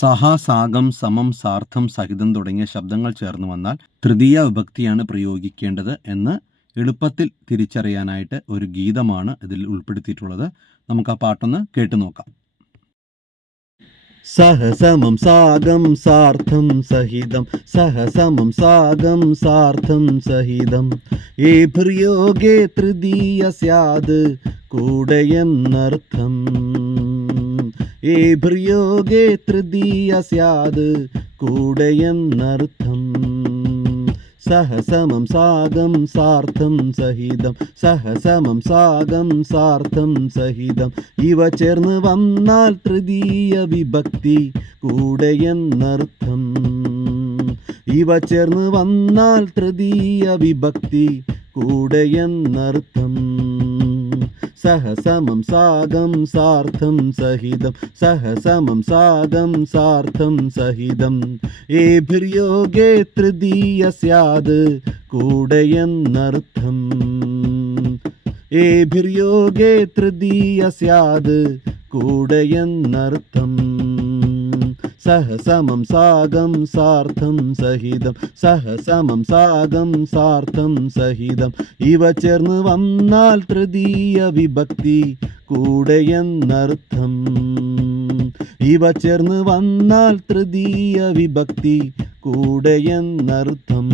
സഹ, സാഗം, സമം, സാർത്ഥം, സഹിതം തുടങ്ങിയ ശബ്ദങ്ങൾ ചേർന്ന് വന്നാൽ തൃതീയ വിഭക്തിയാണ് പ്രയോഗിക്കേണ്ടത് എന്ന് എളുപ്പത്തിൽ തിരിച്ചറിയാനായിട്ട് ഒരു ഗീതമാണ് ഇതിൽ ഉൾപ്പെടുത്തിയിട്ടുള്ളത്. നമുക്ക് ആ പാട്ടൊന്ന് കേട്ടു നോക്കാം. സഹസമം സാഗം സാർത്ഥം സഹിതം സഹസമം സാഗം സാർത്ഥം സഹിതം ഏഭ്രിയോഗേ തൃതീയ സ്യാത് കൂടയെന്നർത്ഥം. ഏഭ്രിയോഗേ തൃതീയ സ്യാത് കൂടയെന്നർത്ഥം. സഹസമം സാഗം സാർത്ഥം സഹിതം സഹസമം സാഗം സാർത്ഥം സഹിതം ഇവ ചേർന്ന് വന്നാൽ തൃതീയ വിഭക്തി കൂടെയെന്നർത്ഥം. ഇവ ചേർന്ന് വന്നാൽ തൃതീയ വിഭക്തി കൂടെയെന്നർത്ഥം. സഹസമം സാഗം സാർത്ഥം സഹിതം സഹസമം സാഗം സാർത്ഥം സഹിതം ഏഭിര്യോഗേ തൃതീയ സ്യാത് കൂടയെന്നർത്ഥം. ഏഭിര്യോഗേ തൃതീയ സ്യാത് കൂടയെന്നർത്ഥം. സഹസമം സാഗം സാർത്ഥം സഹിതം സഹസമം സാഗം സാർത്ഥം സഹിതം ഇവ ചേർന്ന് വന്നാൽ തൃതീയ വിഭക്തി കൂടയെന്നർത്ഥം. ഇവ ചേർന്ന് വന്നാൽ തൃതീയ വിഭക്തി കൂടയെന്നർത്ഥം.